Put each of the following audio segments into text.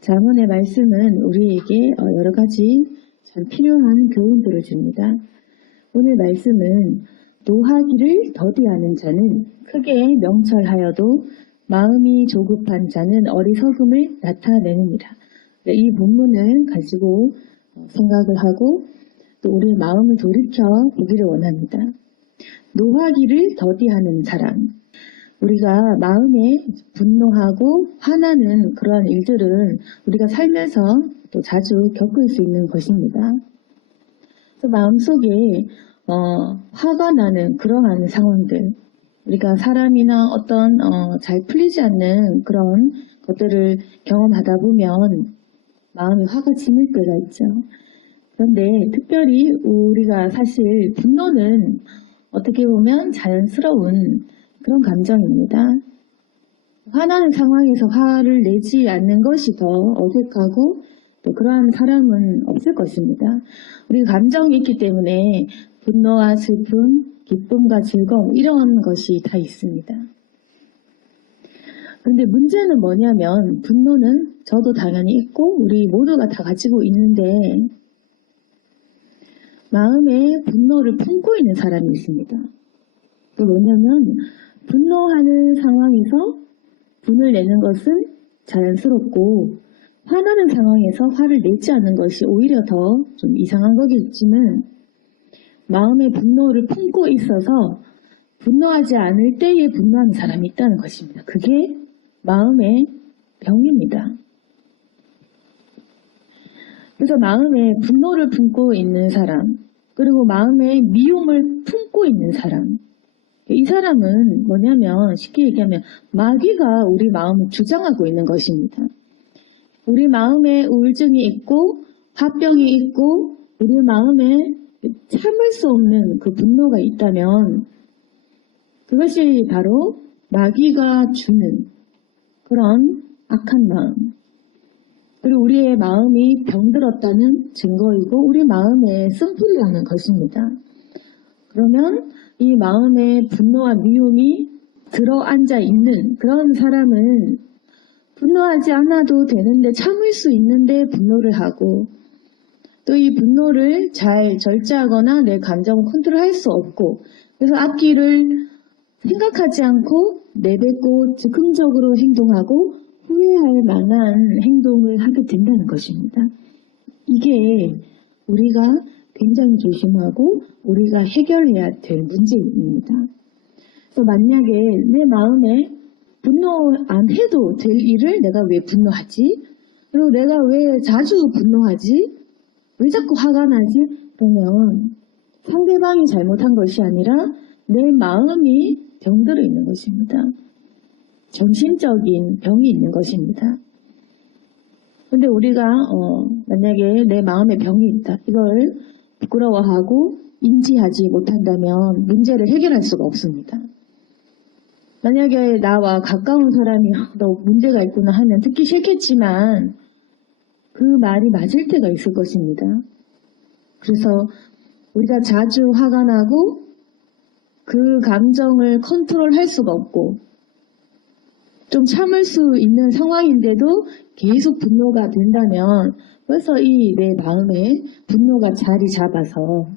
잠언의 말씀은 우리에게 여러 가지 참 필요한 교훈들을 줍니다. 오늘 말씀은 노하기를 더디하는 자는 크게 명철하여도 마음이 조급한 자는 어리석음을 나타내느니라. 이 본문을 가지고 생각을 하고 또 우리의 마음을 돌이켜 보기를 원합니다. 노하기를 더디하는 사람. 우리가 마음에 분노하고 화나는 그러한 일들은 우리가 살면서 또 자주 겪을 수 있는 것입니다. 마음속에 화가 나는 그러한 상황들, 우리가 사람이나 어떤 잘 풀리지 않는 그런 것들을 경험하다 보면 마음에 화가 치밀 때가 있죠. 그런데 특별히 우리가 사실 분노는 어떻게 보면 자연스러운 그런 감정입니다. 화나는 상황에서 화를 내지 않는 것이 더 어색하고 또 그러한 사람은 없을 것입니다. 우리 감정이 있기 때문에 분노와 슬픔, 기쁨과 즐거움 이런 것이 다 있습니다. 그런데 문제는 뭐냐면 분노는 저도 당연히 있고 우리 모두가 다 가지고 있는데 마음에 분노를 품고 있는 사람이 있습니다. 또 뭐냐면 분노하는 상황에서 분을 내는 것은 자연스럽고 화나는 상황에서 화를 내지 않는 것이 오히려 더 좀 이상한 거겠지만 마음의 분노를 품고 있어서 분노하지 않을 때에 분노하는 사람이 있다는 것입니다. 그게 마음의 병입니다. 그래서 마음에 분노를 품고 있는 사람, 그리고 마음에 미움을 품고 있는 사람, 이 사람은 뭐냐면 쉽게 얘기하면 마귀가 우리 마음을 주장하고 있는 것입니다. 우리 마음에 우울증이 있고 화병이 있고 우리 마음에 참을 수 없는 그 분노가 있다면 그것이 바로 마귀가 주는 그런 악한 마음, 그리고 우리의 마음이 병들었다는 증거이고 우리 마음에 쓴뿌리라는 것입니다. 그러면 이 마음에 분노와 미움이 들어앉아 있는 그런 사람은 분노하지 않아도 되는데 참을 수 있는데 분노를 하고 또 이 분노를 잘 절제하거나 내 감정을 컨트롤할 수 없고 그래서 앞뒤를 생각하지 않고 내뱉고 즉흥적으로 행동하고 후회할 만한 행동을 하게 된다는 것입니다. 이게 우리가 굉장히 조심하고 우리가 해결해야 될 문제입니다. 그래서 만약에 내 마음에 분노 안 해도 될 일을 내가 왜 분노하지? 그리고 내가 왜 자주 분노하지? 왜 자꾸 화가 나지? 그러면 상대방이 잘못한 것이 아니라 내 마음이 병들어 있는 것입니다. 정신적인 병이 있는 것입니다. 근데 우리가 만약에 내 마음에 병이 있다. 이걸 부끄러워하고 인지하지 못한다면 문제를 해결할 수가 없습니다. 만약에 나와 가까운 사람이 너 문제가 있구나 하면 듣기 싫겠지만 그 말이 맞을 때가 있을 것입니다. 그래서 우리가 자주 화가 나고 그 감정을 컨트롤할 수가 없고 좀 참을 수 있는 상황인데도 계속 분노가 된다면 벌써 이 내 마음에 분노가 자리 잡아서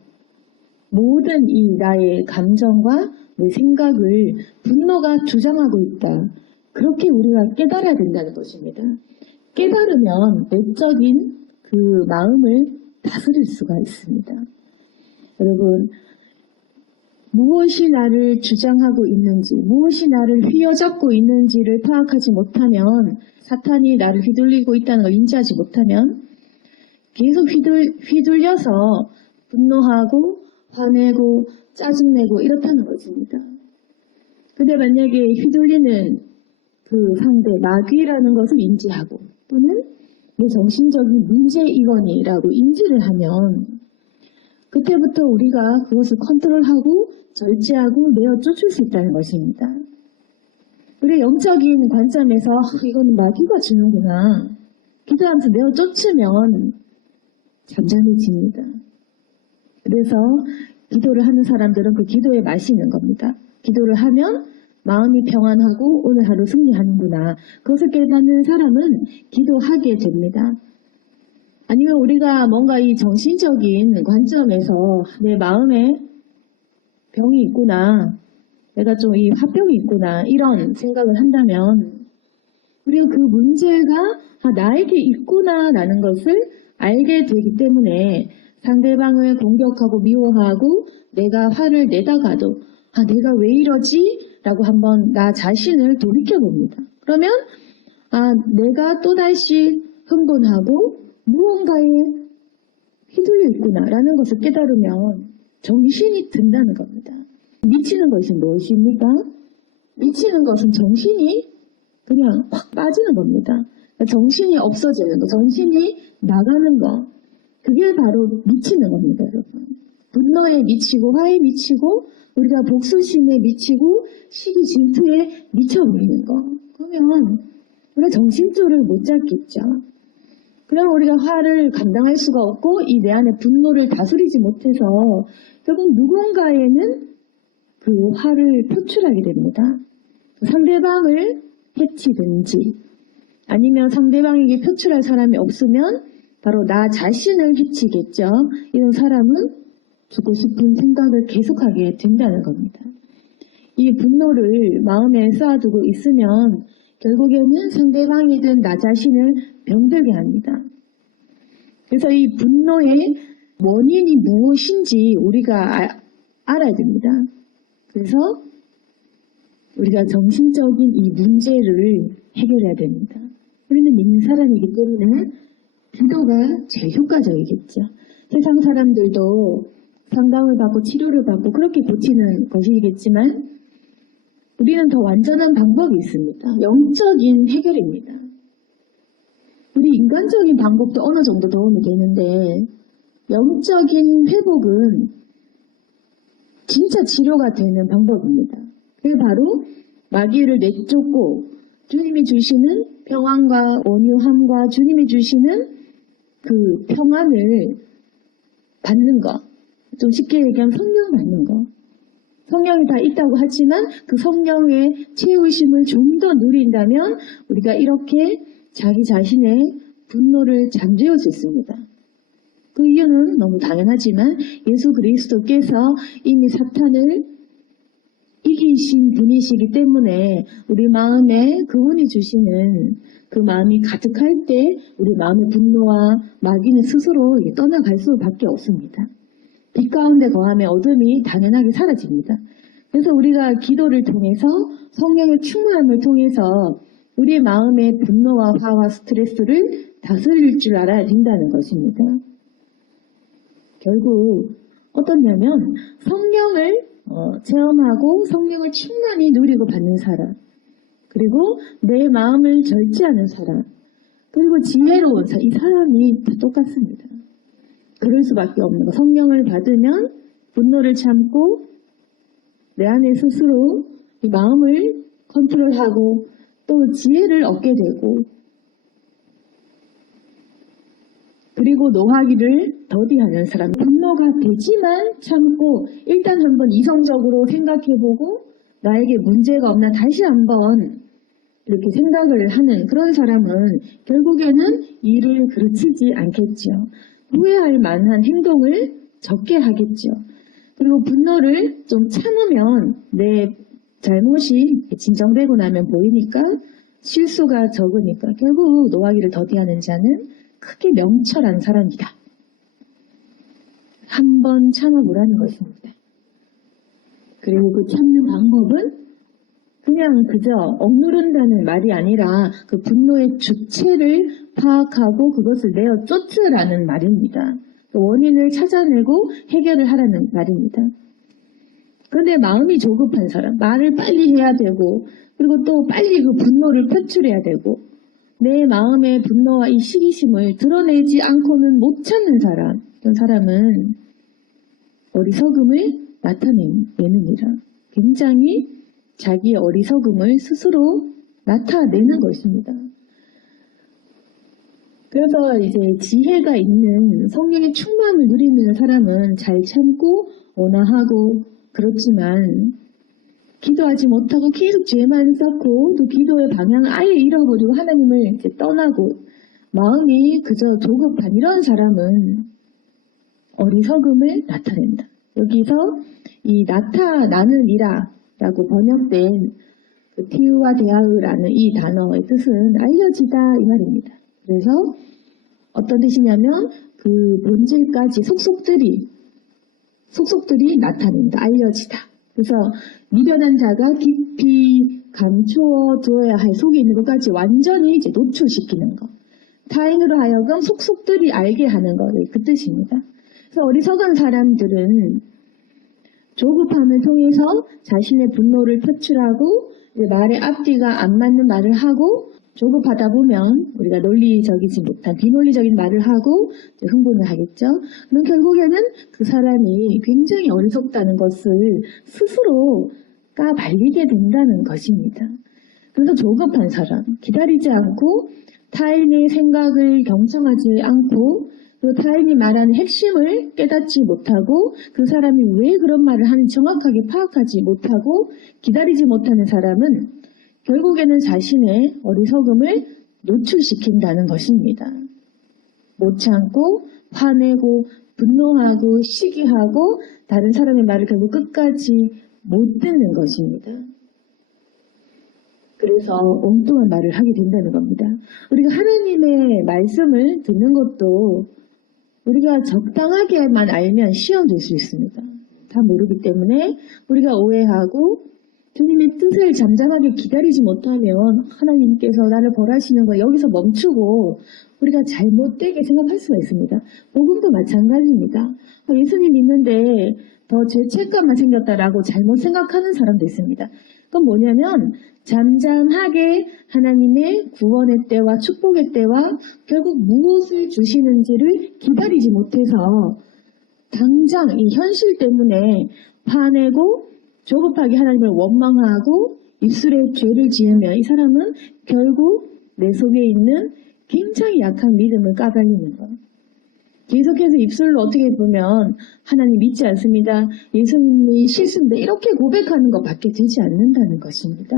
모든 이 나의 감정과 내 생각을 분노가 주장하고 있다. 그렇게 우리가 깨달아야 된다는 것입니다. 깨달으면 내적인 그 마음을 다스릴 수가 있습니다. 여러분, 무엇이 나를 주장하고 있는지, 무엇이 나를 휘어잡고 있는지를 파악하지 못하면 사탄이 나를 휘둘리고 있다는 걸 인지하지 못하면 계속 휘둘려서 분노하고 화내고 짜증내고 이렇다는 것입니다. 근데 만약에 휘둘리는 그 상대 마귀라는 것을 인지하고 또는 내 정신적인 문제이거니라고 인지를 하면 그때부터 우리가 그것을 컨트롤하고 절제하고 내어 쫓을 수 있다는 것입니다. 우리 영적인 관점에서 이건 마귀가 주는구나. 기도하면서 내어 쫓으면 잠잠해집니다. 그래서 기도를 하는 사람들은 그 기도의 맛이 있는 겁니다. 기도를 하면 마음이 평안하고 오늘 하루 승리하는구나. 그것을 깨닫는 사람은 기도하게 됩니다. 아니면 우리가 뭔가 이 정신적인 관점에서 내 마음에 병이 있구나, 내가 좀 이 화병이 있구나, 이런 생각을 한다면 우리가 그 문제가 나에게 있구나라는 것을 알게 되기 때문에 상대방을 공격하고 미워하고 내가 화를 내다가도 내가 왜 이러지? 라고 한번 나 자신을 돌이켜봅니다. 그러면 내가 또다시 흥분하고 무언가에 휘둘려 있구나라는 것을 깨달으면 정신이 든다는 겁니다. 미치는 것이 무엇입니까? 미치는 것은 정신이 그냥 확 빠지는 겁니다. 정신이 없어지는 거, 정신이 나가는 거, 그게 바로 미치는 겁니다, 여러분. 분노에 미치고 화에 미치고 우리가 복수심에 미치고 시기 질투에 미쳐버리는 거. 그러면 우리가 정신줄을 못 잡겠죠. 그럼 우리가 화를 감당할 수가 없고 이 내 안에 분노를 다스리지 못해서 결국 누군가에는 그 화를 표출하게 됩니다. 상대방을 해치든지 아니면 상대방에게 표출할 사람이 없으면 바로 나 자신을 해치겠죠. 이런 사람은 죽고 싶은 생각을 계속하게 된다는 겁니다. 이 분노를 마음에 쌓아두고 있으면 결국에는 상대방이든 나 자신을 병들게 합니다. 그래서 이 분노의 원인이 무엇인지 우리가 알아야 됩니다. 그래서 우리가 정신적인 이 문제를 해결해야 됩니다. 우리는 믿는 사람이기 때문에 기도가 제일 효과적이겠죠. 세상 사람들도 상담을 받고 치료를 받고 그렇게 고치는 것이겠지만 우리는 더 완전한 방법이 있습니다. 영적인 해결입니다. 우리 인간적인 방법도 어느 정도 도움이 되는데 영적인 회복은 진짜 치료가 되는 방법입니다. 그게 바로 마귀를 내쫓고 주님이 주시는 평안과 온유함과 주님이 주시는 그 평안을 받는 것. 좀 쉽게 얘기하면 성령 받는 것. 성령이 다 있다고 하지만 그 성령의 채우심을 좀 더 누린다면 우리가 이렇게 자기 자신의 분노를 잠재울 수 있습니다. 그 이유는 너무 당연하지만 예수 그리스도께서 이미 사탄을 이기신 분이시기 때문에 우리 마음에 그분이 주시는 그 마음이 가득할 때 우리 마음의 분노와 마귀는 스스로 떠나갈 수밖에 없습니다. 빛 가운데 거하면 어둠이 당연하게 사라집니다. 그래서 우리가 기도를 통해서 성령의 충만함을 통해서 우리의 마음의 분노와 화와 스트레스를 다스릴 줄 알아야 된다는 것입니다. 결국 어떻냐면 성령을 체험하고 성령을 충만히 누리고 받는 사람, 그리고 내 마음을 절제하는 사람, 그리고 지혜로운 사람, 이 사람이 다 똑같습니다. 그럴 수밖에 없는 거. 성령을 받으면 분노를 참고 내 안에 스스로 이 마음을 컨트롤하고 또 지혜를 얻게 되고 그리고 노하기를 더디하는 사람. 분노가 되지만 참고 일단 한번 이성적으로 생각해보고 나에게 문제가 없나 다시 한번 이렇게 생각을 하는 그런 사람은 결국에는 일을 그르치지 않겠죠. 후회할 만한 행동을 적게 하겠죠. 그리고 분노를 좀 참으면 내 잘못이 진정되고 나면 보이니까 실수가 적으니까 결국 노하기를 더디하는 자는 크게 명철한 사람이다. 한번 참아보라는 것입니다. 그리고 그 참는 방법은 그냥 그저 억누른다는 말이 아니라 그 분노의 주체를 파악하고 그것을 내어 쫓으라는 말입니다. 원인을 찾아내고 해결을 하라는 말입니다. 그런데 마음이 조급한 사람, 말을 빨리 해야 되고 그리고 또 빨리 그 분노를 표출해야 되고 내 마음의 분노와 이 시기심을 드러내지 않고는 못 참는 사람, 그런 사람은 어리석음을 나타내느니라. 굉장히 자기의 어리석음을 스스로 나타내는 것입니다. 그래서 이제 지혜가 있는 성령의 충만을 누리는 사람은 잘 참고 온화하고 그렇지만 기도하지 못하고 계속 죄만 쌓고 또 기도의 방향을 아예 잃어버리고 하나님을 이제 떠나고 마음이 그저 조급한 이런 사람은 어리석음을 나타낸다. 여기서 이 나타나는이라라고 번역된 그 티우와 데아으라는 이 단어의 뜻은 알려지다 이 말입니다. 그래서 어떤 뜻이냐면 그 본질까지 속속들이 나타낸다, 알려지다. 그래서 미련한 자가 깊이 감추어 두어야 할 속에 있는 것까지 완전히 이제 노출시키는 것. 타인으로 하여금 속속들이 알게 하는 것, 그 뜻입니다. 그래서 어리석은 사람들은 조급함을 통해서 자신의 분노를 표출하고 말의 앞뒤가 안 맞는 말을 하고 조급하다 보면 우리가 논리적이지 못한 비논리적인 말을 하고 흥분을 하겠죠. 그럼 결국에는 그 사람이 굉장히 어리석다는 것을 스스로 까발리게 된다는 것입니다. 그래서 조급한 사람, 기다리지 않고 타인의 생각을 경청하지 않고 그 타인이 말하는 핵심을 깨닫지 못하고 그 사람이 왜 그런 말을 하는지 정확하게 파악하지 못하고 기다리지 못하는 사람은 결국에는 자신의 어리석음을 노출시킨다는 것입니다. 못 참고 화내고 분노하고 시기하고 다른 사람의 말을 결국 끝까지 못 듣는 것입니다. 그래서 엉뚱한 말을 하게 된다는 겁니다. 우리가 하나님의 말씀을 듣는 것도 우리가 적당하게만 알면 시험될 수 있습니다. 다 모르기 때문에 우리가 오해하고 주님의 뜻을 잠잠하게 기다리지 못하면 하나님께서 나를 벌하시는 거 여기서 멈추고 우리가 잘못되게 생각할 수가 있습니다. 복음도 마찬가지입니다. 예수님 믿는데 더 죄책감만 생겼다라고 잘못 생각하는 사람도 있습니다. 그건 뭐냐면 잠잠하게 하나님의 구원의 때와 축복의 때와 결국 무엇을 주시는지를 기다리지 못해서 당장 이 현실 때문에 화내고 조급하게 하나님을 원망하고 입술에 죄를 지으면 이 사람은 결국 내 속에 있는 굉장히 약한 믿음을 까발리는 거예요. 계속해서 입술로 어떻게 보면 하나님 믿지 않습니다. 예수님이 실수인데 이렇게 고백하는 것밖에 되지 않는다는 것입니다.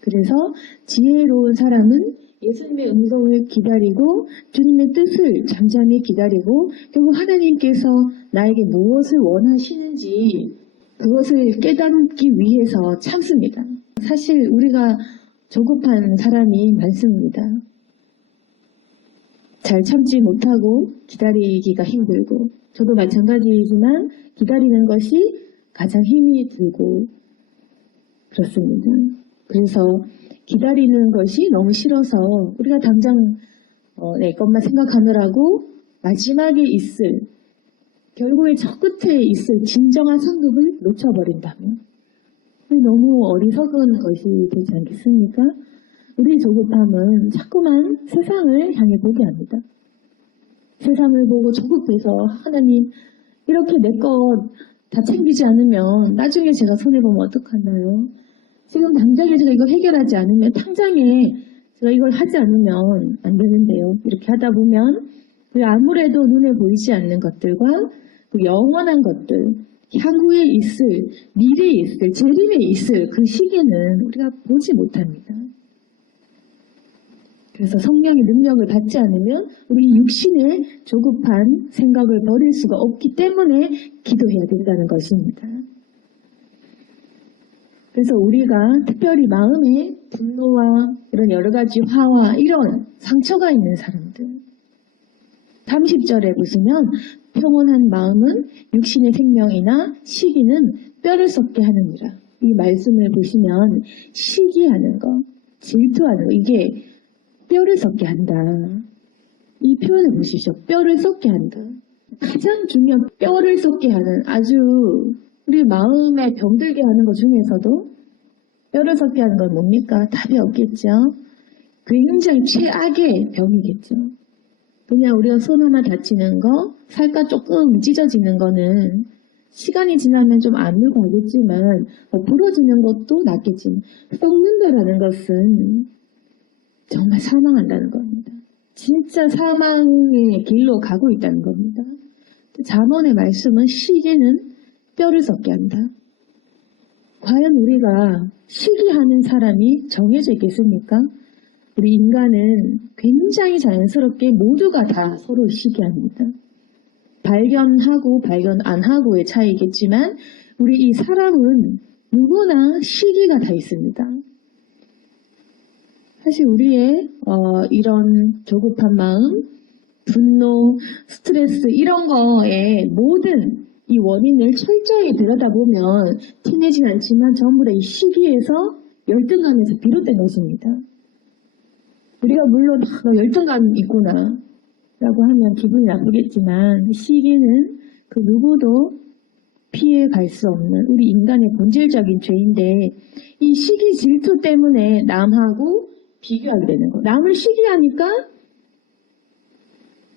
그래서 지혜로운 사람은 예수님의 음성을 기다리고 주님의 뜻을 잠잠히 기다리고 결국 하나님께서 나에게 무엇을 원하시는지 그것을 깨닫기 위해서 참습니다. 사실 우리가 조급한 사람이 많습니다. 잘 참지 못하고 기다리기가 힘들고 저도 마찬가지이지만 기다리는 것이 가장 힘이 들고 그렇습니다. 그래서 기다리는 것이 너무 싫어서 우리가 당장 내 것만 생각하느라고 마지막에 있을 결국에 저 끝에 있을 진정한 상급을 놓쳐버린다면 너무 어리석은 것이 되지 않겠습니까? 우리 조급함은 자꾸만 세상을 향해 보게 합니다. 세상을 보고 조급해서 하나님 이렇게 내 것 다 챙기지 않으면 나중에 제가 손해보면 어떡하나요? 지금 당장에 제가 이걸 해결하지 않으면 당장에 제가 이걸 하지 않으면 안 되는데요. 이렇게 하다 보면 아무래도 눈에 보이지 않는 것들과 그 영원한 것들 향후에 있을 미래에 있을 재림에 있을 그 시기는 우리가 보지 못합니다. 그래서 성령의 능력을 받지 않으면 우리 육신의 조급한 생각을 버릴 수가 없기 때문에 기도해야 된다는 것입니다. 그래서 우리가 특별히 마음에 분노와 이런 여러 가지 화와 이런 상처가 있는 사람들 30절에 보시면 평온한 마음은 육신의 생명이나 시기는 뼈를 썩게 하느니라. 이 말씀을 보시면 시기하는 거, 질투하는 거 이게 뼈를 썩게 한다. 이 표현을 보십시오. 뼈를 썩게 한다. 가장 중요한 뼈를 썩게 하는 아주 우리 마음에 병들게 하는 것 중에서도 뼈를 썩게 하는 건 뭡니까? 답이 없겠죠. 굉장히 최악의 병이겠죠. 그냥 우리가 손 하나 다치는 거, 살갗 조금 찢어지는 거는 시간이 지나면 좀 아물고 하겠지만 부러지는 것도 낫겠지만 썩는다라는 것은 정말 사망한다는 겁니다. 진짜 사망의 길로 가고 있다는 겁니다. 잠언의 말씀은 시기는 뼈를 썩게 한다. 과연 우리가 시기하는 사람이 정해져 있겠습니까? 우리 인간은 굉장히 자연스럽게 모두가 다 서로 시기합니다. 발견하고 발견 안 하고의 차이겠지만 우리 이 사람은 누구나 시기가 다 있습니다. 사실 우리의 이런 조급한 마음, 분노, 스트레스 이런 거에 모든 이 원인을 철저히 들여다보면 티내진 않지만 전부 다 이 시기에서 열등감에서 비롯된 것입니다. 우리가 물론 너 열등감 있구나 라고 하면 기분이 나쁘겠지만 시기는 그 누구도 피해갈 수 없는 우리 인간의 본질적인 죄인데 이 시기 질투 때문에 남하고 비교하게 되는 거. 남을 시기하니까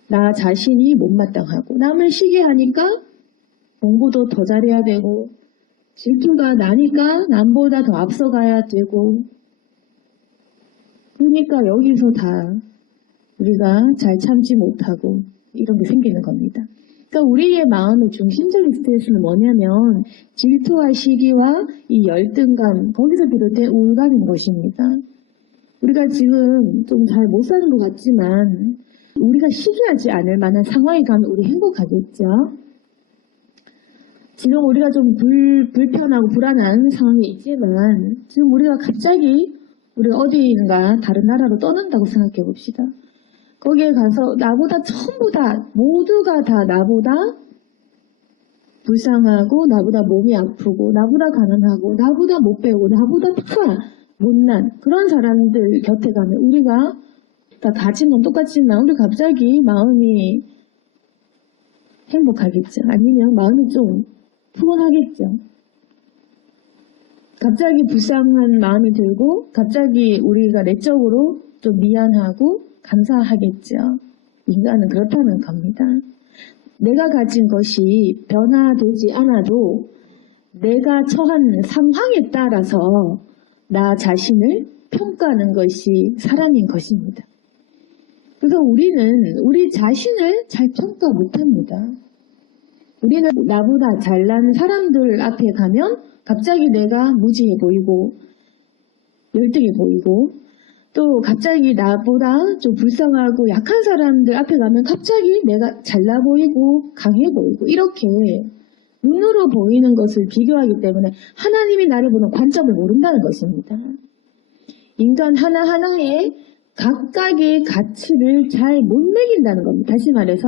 나 자신이 못마땅하고 남을 시기하니까 공부도 더 잘해야 되고 질투가 나니까 남보다 더 앞서가야 되고 그러니까 여기서 다 우리가 잘 참지 못하고 이런 게 생기는 겁니다. 그러니까 우리의 마음의 중심적인 스트레스는 뭐냐면 질투와 시기와 이 열등감 거기서 비롯된 우울감인 것입니다. 우리가 지금 좀 잘 못 사는 것 같지만 우리가 시기하지 않을 만한 상황에 가면 우리 행복하겠죠. 지금 우리가 좀 불편하고 불안한 상황이 있지만 지금 우리가 갑자기 우리가 어디인가 다른 나라로 떠난다고 생각해 봅시다. 거기에 가서 나보다 전부 다 모두가 다 나보다 불쌍하고 나보다 몸이 아프고 나보다 가난하고 나보다 못 배우고 나보다 다 못난 그런 사람들 곁에 가면 우리가 다 가진 건 똑같지만 우리 갑자기 마음이 행복하겠죠. 아니면 마음이 좀 푸근하겠죠. 갑자기 불쌍한 마음이 들고 갑자기 우리가 내적으로 좀 미안하고 감사하겠죠. 인간은 그렇다는 겁니다. 내가 가진 것이 변화되지 않아도 내가 처한 상황에 따라서 나 자신을 평가하는 것이 사람인 것입니다. 그래서 우리는 우리 자신을 잘 평가 못합니다. 우리는 나보다 잘난 사람들 앞에 가면 갑자기 내가 무지해 보이고 열등해 보이고 또 갑자기 나보다 좀 불쌍하고 약한 사람들 앞에 가면 갑자기 내가 잘나 보이고 강해 보이고 이렇게 눈으로 보이는 것을 비교하기 때문에 하나님이 나를 보는 관점을 모른다는 것입니다. 인간 하나하나의 각각의 가치를 잘 못 매긴다는 겁니다. 다시 말해서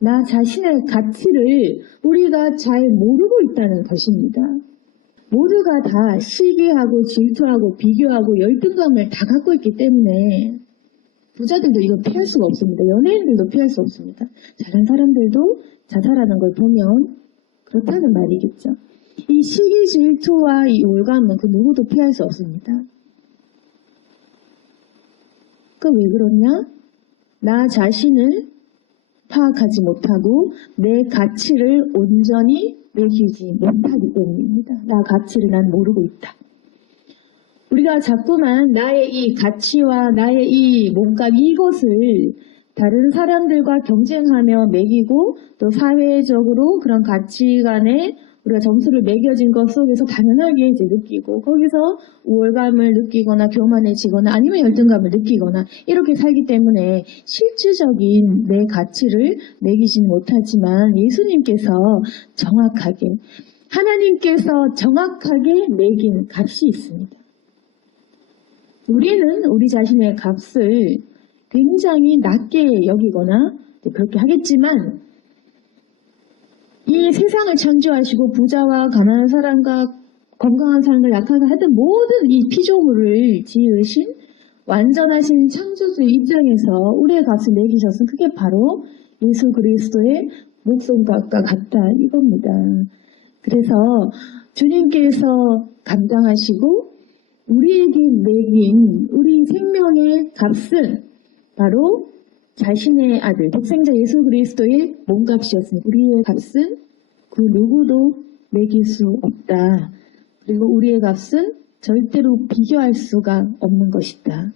나 자신의 가치를 우리가 잘 모르고 있다는 것입니다. 모두가 다 시기하고 질투하고 비교하고 열등감을 다 갖고 있기 때문에 부자들도 이거 피할 수가 없습니다. 연예인들도 피할 수 없습니다. 잘난 사람들도 자살하는 걸 보면 그렇다는 말이겠죠. 이 시기 질투와 이 우울감은 그 누구도 피할 수 없습니다. 그러니까 왜 그러냐? 나 자신을 파악하지 못하고 내 가치를 온전히 매기지 못하기 때문입니다. 나 가치를 난 모르고 있다. 우리가 자꾸만 나의 이 가치와 나의 이 몸값 이것을 다른 사람들과 경쟁하며 매기고 또 사회적으로 그런 가치관에 우리가 점수를 매겨진 것 속에서 당연하게 이제 느끼고 거기서 우월감을 느끼거나 교만해지거나 아니면 열등감을 느끼거나 이렇게 살기 때문에 실질적인 내 가치를 매기지는 못하지만 예수님께서 정확하게 하나님께서 정확하게 매긴 값이 있습니다. 우리는 우리 자신의 값을 굉장히 낮게 여기거나 그렇게 하겠지만 이 세상을 창조하시고 부자와 가난한 사람과 건강한 사람과 약한 사람 하여튼 모든 이 피조물을 지으신 완전하신 창조주의 입장에서 우리의 값을 매기셨은 그게 바로 예수 그리스도의 목숨값과 같다 이겁니다. 그래서 주님께서 감당하시고 우리에게 매긴 우리 생명의 값은 바로 자신의 아들, 독생자 예수 그리스도의 몸값이었습니다. 우리의 값은 그 누구도 매길 수 없다. 그리고 우리의 값은 절대로 비교할 수가 없는 것이다.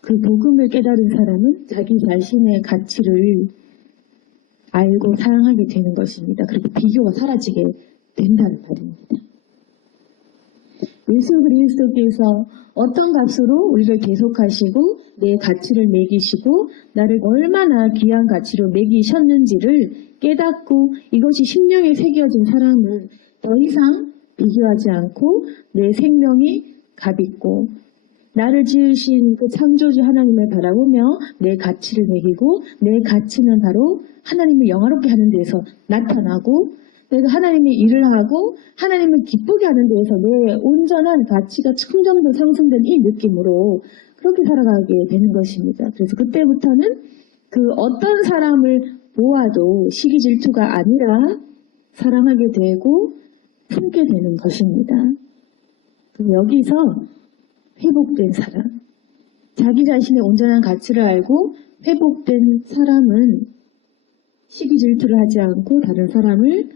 그 복음을 깨달은 사람은 자기 자신의 가치를 알고 사랑하게 되는 것입니다. 그리고 비교가 사라지게 된다는 말입니다. 예수 그리스도께서 어떤 값으로 우리를 계속하시고 내 가치를 매기시고 나를 얼마나 귀한 가치로 매기셨는지를 깨닫고 이것이 심령에 새겨진 사람은 더 이상 비교하지 않고 내 생명이 값있고 나를 지으신 그 창조주 하나님을 바라보며 내 가치를 매기고 내 가치는 바로 하나님을 영화롭게 하는 데에서 나타나고 내가 하나님의 일을 하고 하나님을 기쁘게 하는 데에서 내 온전한 가치가 점점 더 상승된 이 느낌으로 그렇게 살아가게 되는 것입니다. 그래서 그때부터는 그 어떤 사람을 보아도 시기 질투가 아니라 사랑하게 되고 품게 되는 것입니다. 여기서 회복된 사람, 자기 자신의 온전한 가치를 알고 회복된 사람은 시기 질투를 하지 않고 다른 사람을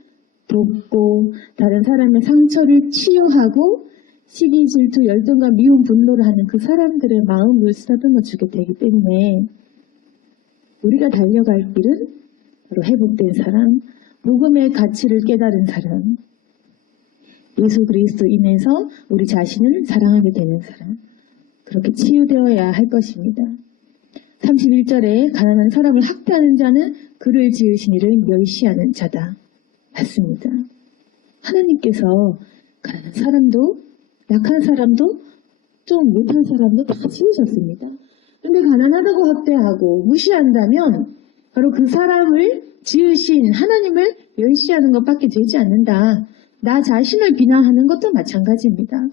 돕고 다른 사람의 상처를 치유하고 시기 질투, 열등과 미움, 분노를 하는 그 사람들의 마음을 쓰다듬어 주게 되기 때문에 우리가 달려갈 길은 바로 회복된 사람, 복음의 가치를 깨달은 사람, 예수 그리스도 인해서 우리 자신을 사랑하게 되는 사람, 그렇게 치유되어야 할 것입니다. 31절에 가난한 사람을 학대하는 자는 그를 지으신 이를 멸시하는 자다. 맞습니다. 하나님께서 가난한 사람도 약한 사람도 좀 못한 사람도 다 지으셨습니다. 그런데 가난하다고 학대하고 무시한다면 바로 그 사람을 지으신 하나님을 멸시하는 것밖에 되지 않는다. 나 자신을 비난하는 것도 마찬가지입니다.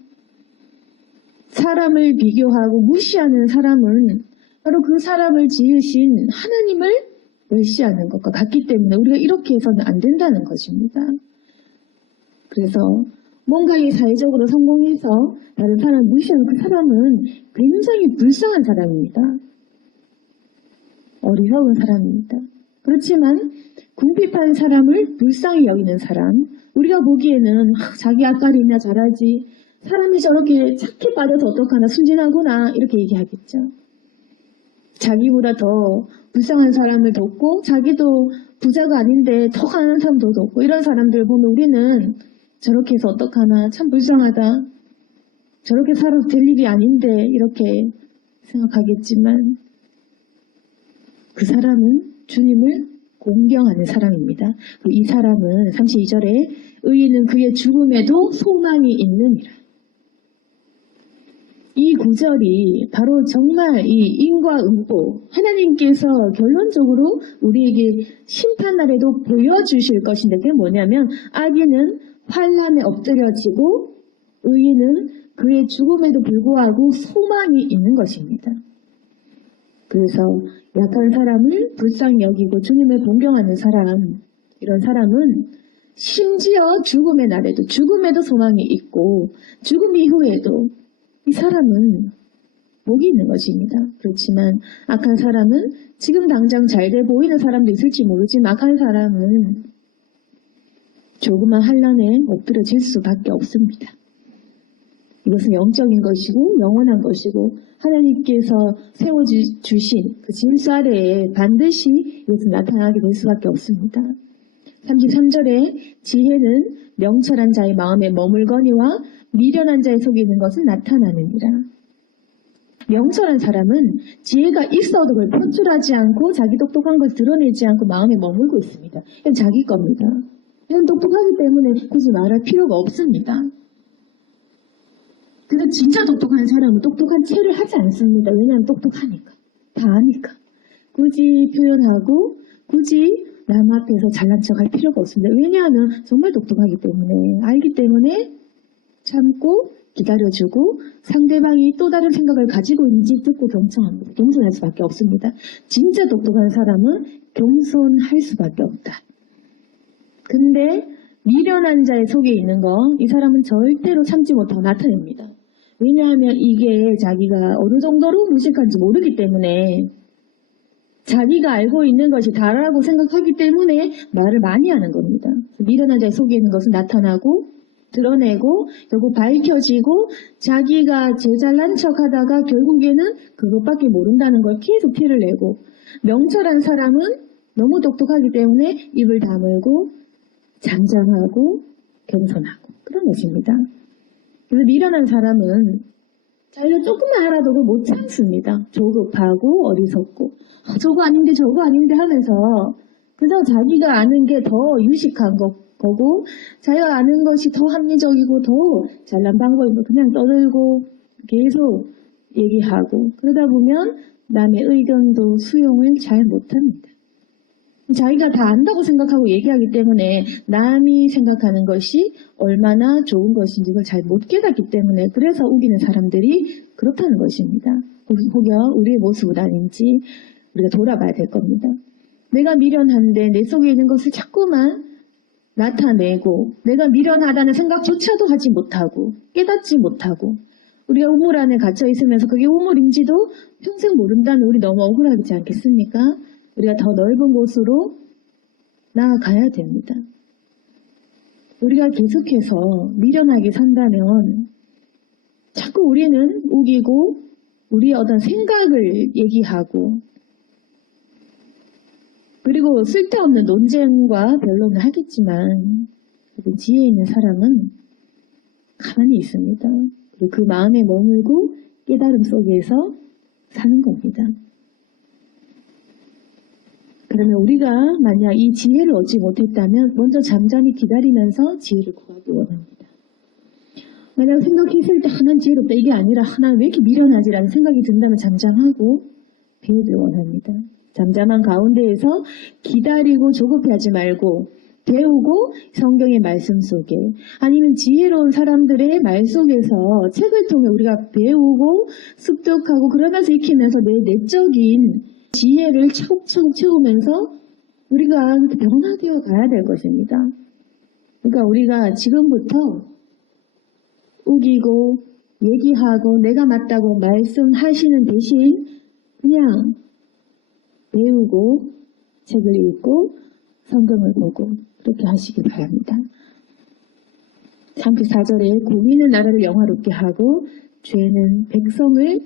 사람을 비교하고 무시하는 사람은 바로 그 사람을 지으신 하나님을 멸시하는 것과 같기 때문에 우리가 이렇게 해서는 안 된다는 것입니다. 그래서 뭔가 이 사회적으로 성공해서 다른 사람을 무시하는 그 사람은 굉장히 불쌍한 사람입니다. 어리석은 사람입니다. 그렇지만 궁핍한 사람을 불쌍히 여기는 사람, 우리가 보기에는 자기 앞가림이나 잘하지, 사람이 저렇게 착해 빠져서 어떡하나, 순진하구나 이렇게 얘기하겠죠. 자기보다 더 불쌍한 사람을 돕고 자기도 부자가 아닌데 더 가난한 사람도 돕고 이런 사람들 보면 우리는 저렇게 해서 어떡하나, 참 불쌍하다, 저렇게 살아도 될 일이 아닌데 이렇게 생각하겠지만 그 사람은 주님을 공경하는 사람입니다. 이 사람은 32절에 의인은 그의 죽음에도 소망이 있느니라. 이 구절이 바로 정말 이 인과 응보, 하나님께서 결론적으로 우리에게 심판날에도 보여주실 것인데 그게 뭐냐면 악인은 환난에 엎드려지고 의인은 그의 죽음에도 불구하고 소망이 있는 것입니다. 그래서 약한 사람을 불쌍히 여기고 주님을 공경하는 사람, 이런 사람은 심지어 죽음의 날에도, 죽음에도 소망이 있고 죽음 이후에도 이 사람은 복이 있는 것입니다. 그렇지만 악한 사람은 지금 당장 잘 돼 보이는 사람도 있을지 모르지만 악한 사람은 조그만 환난에 엎드려질 수밖에 없습니다. 이것은 영적인 것이고 영원한 것이고 하나님께서 세워주신 그 질서 아래에 반드시 이것은 나타나게 될 수밖에 없습니다. 33절에 지혜는 명철한 자의 마음에 머물거니와 미련한 자의 속에 있는 것은 나타나느니라. 명철한 사람은 지혜가 있어도 그걸 표출하지 않고 자기 똑똑한 걸 드러내지 않고 마음에 머물고 있습니다. 이건 자기 겁니다. 이건 똑똑하기 때문에 굳이 말할 필요가 없습니다. 근데 진짜 똑똑한 사람은 똑똑한 체를 하지 않습니다. 왜냐하면 똑똑하니까. 다 아니까. 굳이 표현하고 굳이 남 앞에서 잘난 척할 필요가 없습니다. 왜냐하면 정말 똑똑하기 때문에, 알기 때문에 참고 기다려주고 상대방이 또 다른 생각을 가지고 있는지 듣고 경청합니다. 겸손할 수밖에 없습니다. 진짜 똑똑한 사람은 겸손할 수밖에 없다. 근데 미련한 자의 속에 있는 거, 이 사람은 절대로 참지 못하고 나타냅니다. 왜냐하면 이게 자기가 어느 정도로 무식한지 모르기 때문에, 자기가 알고 있는 것이 다라고 생각하기 때문에 말을 많이 하는 겁니다. 미련한 자의 속에 있는 것은 나타나고 드러내고 결국 밝혀지고 자기가 제일 잘난 척하다가 결국에는 그것밖에 모른다는 걸 계속 티를 내고, 명철한 사람은 너무 똑똑하기 때문에 입을 다물고 잠잠하고 겸손하고 그런 것입니다. 그래서 미련한 사람은 자기가 조금만 알아도 그걸 못 참습니다. 조급하고 어리석고 저거 아닌데 하면서 그래서 자기가 아는 게 더 유식한 거고 자기가 아는 것이 더 합리적이고 더 잘난 방법이고 그냥 떠들고 계속 얘기하고 그러다 보면 남의 의견도 수용을 잘 못합니다. 자기가 다 안다고 생각하고 얘기하기 때문에 남이 생각하는 것이 얼마나 좋은 것인지 그걸 잘 못 깨닫기 때문에 그래서 우기는 사람들이 그렇다는 것입니다. 혹여 우리의 모습은 아닌지 우리가 돌아봐야 될 겁니다. 내가 미련한데 내 속에 있는 것을 자꾸만 나타내고 내가 미련하다는 생각조차도 하지 못하고 깨닫지 못하고 우리가 우물 안에 갇혀 있으면서 그게 우물인지도 평생 모른다면 우리 너무 억울하지 않겠습니까? 우리가 더 넓은 곳으로 나아가야 됩니다. 우리가 계속해서 미련하게 산다면 자꾸 우리는 우기고 우리의 어떤 생각을 얘기하고 그리고 쓸데없는 논쟁과 변론을 하겠지만 지혜 있는 사람은 가만히 있습니다. 그리고 그 마음에 머물고 깨달음 속에서 사는 겁니다. 그러면 우리가 만약 이 지혜를 얻지 못했다면 먼저 잠잠히 기다리면서 지혜를 구하기 원합니다. 만약 생각했을 때 하나는 지혜롭다 이게 아니라 하나는 왜 이렇게 미련하지라는 생각이 든다면 잠잠하고 배우길 원합니다. 잠잠한 가운데에서 기다리고 조급해하지 말고 배우고 성경의 말씀 속에 아니면 지혜로운 사람들의 말 속에서 책을 통해 우리가 배우고 습득하고 그러면서 익히면서 내 내적인 지혜를 차곡차곡 채우면서 우리가 변화되어 가야 될 것입니다. 그러니까 우리가 지금부터 우기고 얘기하고 내가 맞다고 말씀하시는 대신 그냥 배우고 책을 읽고 성경을 보고 그렇게 하시기 바랍니다. 34절에 공의는 나라를 영화롭게 하고 죄는 백성을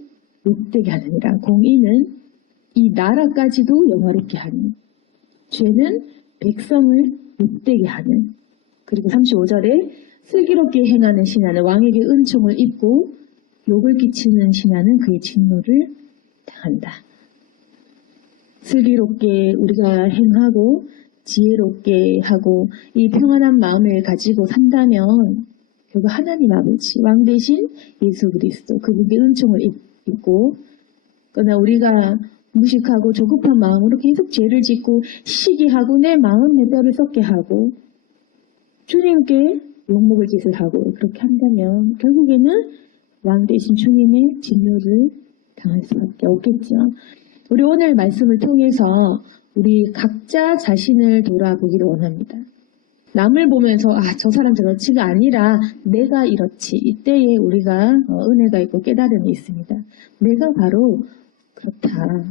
욕되게 하느니라. 공의는 이 나라까지도 영화롭게 하는 죄는 백성을 욕되게 하는 그리고 35절에 슬기롭게 행하는 신하는 왕에게 은총을 입고 욕을 끼치는 신하는 그의 진노를 당한다. 슬기롭게 우리가 행하고 지혜롭게 하고 이 평안한 마음을 가지고 산다면 결국 하나님 아버지 왕 대신 예수 그리스도 그분께 은총을 입고 그러나 우리가 무식하고 조급한 마음으로 계속 죄를 짓고 시기하고 내 마음 내 뼈를 썩게 하고 주님께 욕먹을 짓을 하고 그렇게 한다면 결국에는 왕 대신 주님의 진노를 당할 수밖에 없겠죠. 우리 오늘 말씀을 통해서 우리 각자 자신을 돌아보기를 원합니다. 남을 보면서 저 사람 저렇지가 아니라 내가 이렇지. 이때에 우리가 은혜가 있고 깨달음이 있습니다. 내가 바로 그렇다.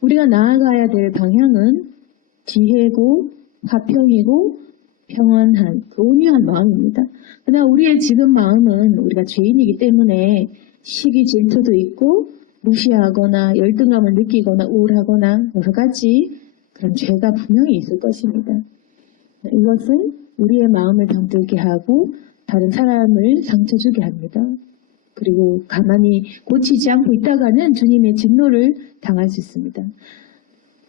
우리가 나아가야 될 방향은 지혜고 화평이고 평안한 온유한 마음입니다. 그러나 우리의 지금 마음은 우리가 죄인이기 때문에 시기 질투도 있고 무시하거나 열등감을 느끼거나 우울하거나 여러 가지 그런 죄가 분명히 있을 것입니다. 이것은 우리의 마음을 병들게 하고 다른 사람을 상처 주게 합니다. 그리고 가만히 고치지 않고 있다가는 주님의 진노를 당할 수 있습니다.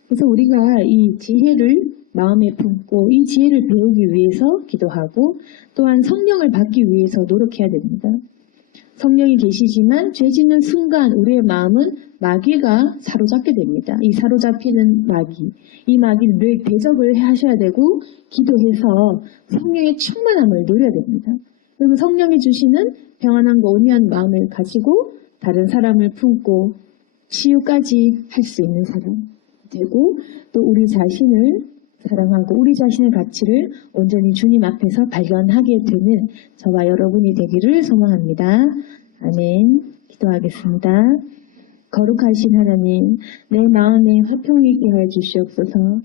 그래서 우리가 이 지혜를 마음에 품고 이 지혜를 배우기 위해서 기도하고 또한 성령을 받기 위해서 노력해야 됩니다. 성령이 계시지만 죄 짓는 순간 우리의 마음은 마귀가 사로잡게 됩니다. 이 사로잡히는 마귀, 이 마귀는 늘 대적을 하셔야 되고 기도해서 성령의 충만함을 누려야 됩니다. 그리고 성령이 주시는 평안함과 온유한 마음을 가지고 다른 사람을 품고 치유까지 할 수 있는 사람 되고 또 우리 자신을 사랑하고 우리 자신의 가치를 온전히 주님 앞에서 발견하게 되는 저와 여러분이 되기를 소망합니다. 아멘. 기도하겠습니다. 거룩하신 하나님, 내 마음에 화평이 있게 하여 주시옵소서.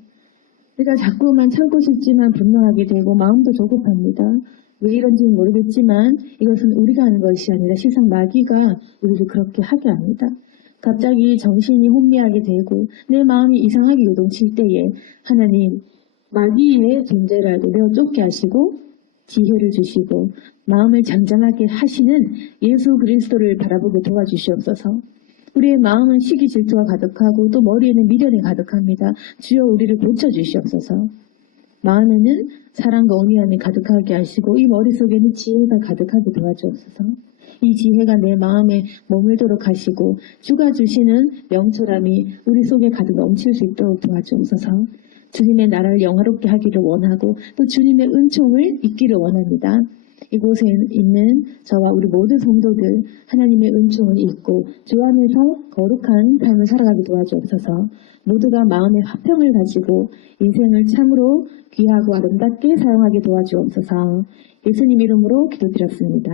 우리가 자꾸만 참고 싶지만 분노하게 되고 마음도 조급합니다. 왜 이런지는 모르겠지만 이것은 우리가 하는 것이 아니라 실상 마귀가 우리를 그렇게 하게 합니다. 갑자기 정신이 혼미하게 되고 내 마음이 이상하게 요동칠 때에 하나님 마귀의 존재를 알고 내어 쫓게 하시고 지혜를 주시고 마음을 잠잠하게 하시는 예수 그리스도를 바라보게 도와주시옵소서. 우리의 마음은 시기 질투가 가득하고 또 머리에는 미련이 가득합니다. 주여 우리를 고쳐주시옵소서. 마음에는 사랑과 온유함이 가득하게 하시고 이 머릿속에는 지혜가 가득하게 도와주옵소서. 이 지혜가 내 마음에 머물도록 하시고 주가 주시는 명철함이 우리 속에 가득 넘칠 수 있도록 도와주옵소서. 주님의 나라를 영화롭게 하기를 원하고 또 주님의 은총을 잊기를 원합니다. 이곳에 있는 저와 우리 모든 성도들 하나님의 은총을 잊고 주 안에서 거룩한 삶을 살아가게 도와주옵소서. 모두가 마음의 화평을 가지고 인생을 참으로 귀하고 아름답게 사용하게 도와주옵소서. 예수님 이름으로 기도드렸습니다.